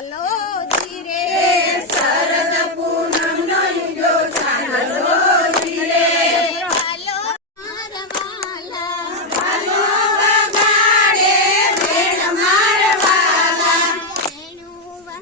ચાંદલો ધીરે શરદ પૂનમનો યુજો ચાંદલો ધીરે હાલો મારવાલા હાલો વગાડે વેણ મારવાલા વેણુવા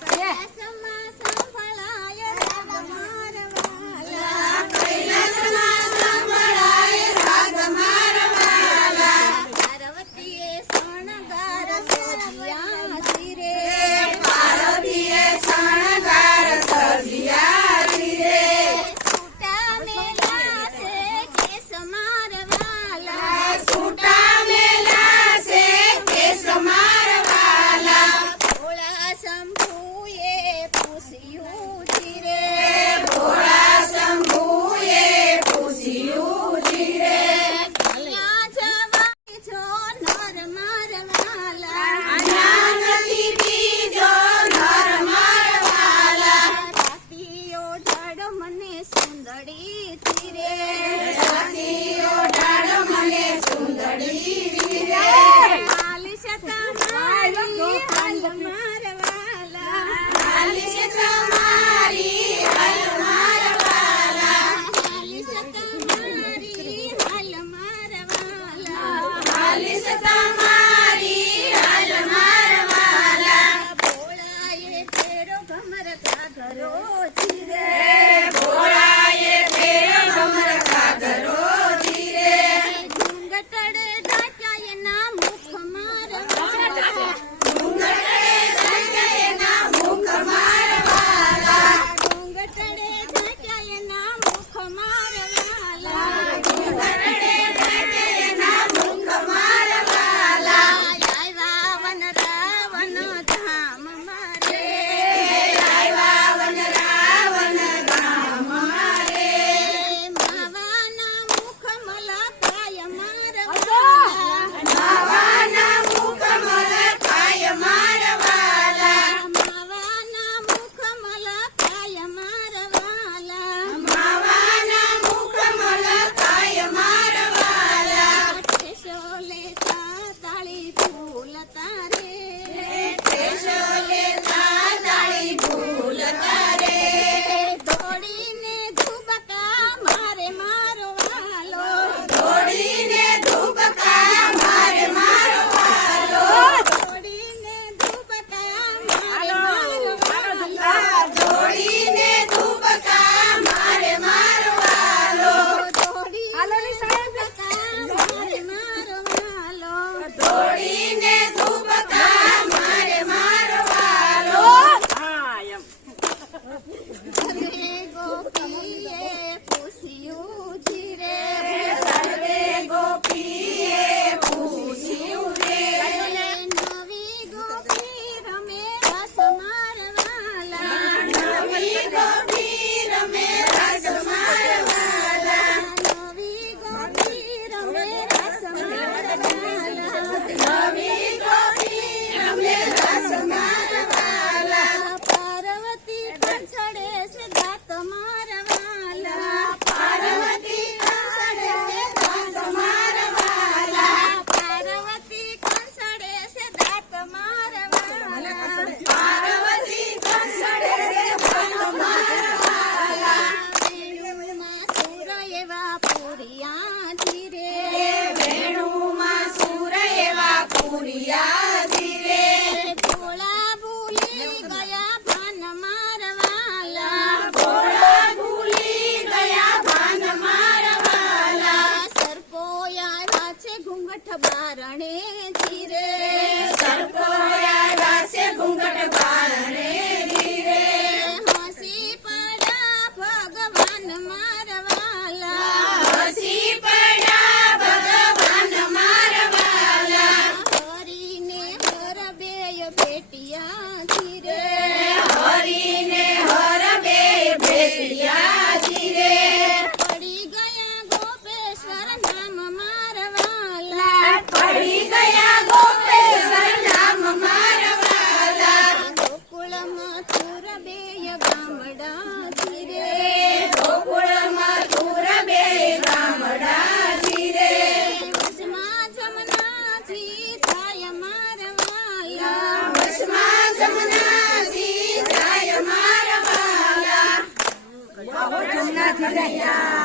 કૈલાસમાં સંભળાય રાગ મારવાલા કૈલાસમાં સંભળાય રાગ મારવાલા પાર્વતીએ શણગાર સજ્યા ધીરે પાર્વતીએ શણગાર સજ્યા ધીરે છૂટા મેલા છે કેસ મારવાલા છૂટા મેલા છે કેસ મારવાલા ભોળા શંભુએ પૂછ્યું ધીરે ભોળા શંભુએ પૂછ્યું ધીરે ક્યાં જવાય છો નર મારવાલા જ્ઞાનથી બીજો નર મારવાલા રાતીઓ ઢળ મને સુંદરી ધીરે રાતીઓ ડાળ મને સુંદરી ધીરે હાલીશ તમારી હાલ મારવાલા હાલીશ તમારી હાલ મારવાલા હાલીશ તમારી હાલ મારવાલા હાલીશ તમારી હાલ મારવાલા ભોળાએ તેરો ભમર ઘાઘરો ધીરે ભોળાએ ફેરો ભમર ઘાઘરો ધીરે ઘૂંઘટડે ઢાંક્યા એના મુખ મારવાલા ઘૂંઘટડે ઢાંક્યા મુખ મારવાલા ઘૂંઘટડે ઢાંક્યા એના મુખ મારવાલા ઘૂંઘટડે ઢાંક્યા મુખ મારવાલા આવ્યા વન રાવણ ધામ મારે આવ્યા વન રાવણ ગામ મારે માવાના મુખ મલકાય મારવાલા માવાના મુખ મલકાય મારવાલા માવાના મુખ મલકાય મારવાલા માવાના મુખ મલકાય મારવાલા ઠેસો લેતા તાળી ફૂલ તારે ઠેસો લેતા તાળી ફૂલ તારે દોડીને ધુબકા મારે મારવાલો દોડીને ધુબકા મારે મારવાલો દોડીને ધુબકા મારે મારવાલો દોડીને ધુબકા મારે મારવાલો દોડીને ધુબકા મારે મારવાલો દોડીને ધુબકા મારે મારવાલો સર્વે ગોપીએ પૂછ્યું ધીરે સર્વે ગોપીએ પૂછ્યું રે નવી ગોપી રમે રસ મારવાલા નવી ગોપી રમે રસ મારવાલા નવી ગોપી રમે રસ મારવાલા નવી ગોપી રમે રસ મારવાલા પાર્વતી કંસડે છે દાંત મારવાલા પાર્વતી કંસડે છે દાંત મારવાલા પાર્વતી કંસડે છે દાંત મારવાલા પાર્વતી કંસડે છે દાંત મારવાલા વેણુમાં સુર એવા પૂરિયા ધીરે વેણુમાં સુર એવા પૂરિયા ધીરે ભોળા ભૂલી ગયા ભાન મારવાલા ભોળા ભૂલી ગયા ભાન મારવાલા સરપો આવ્યા છે ઘૂંઘટ બારણે ધીરે સરકો આવ્યા છે ઘૂંઘટ બારણે ધીરે હસી પડ્યા ભગવાન મારવાલા હસી પડ્યા ભગવાન મારવાલા હરીને હર બેય ભેટિયા ધીરે હરીને હર બે ભેટિયા ધીરે પડી ગયા ગોપેશ્વર નામ મારવાલા પડી ગયા ગોપેશ્વર નામ મારવાલા ગોકુળ મથુર બેય ગામડા ધીરે ગોકુળ મથુર બે ગામડા ધીરે વચમાં જમનાજી થાય મારવાલા વચમાં કનૈયા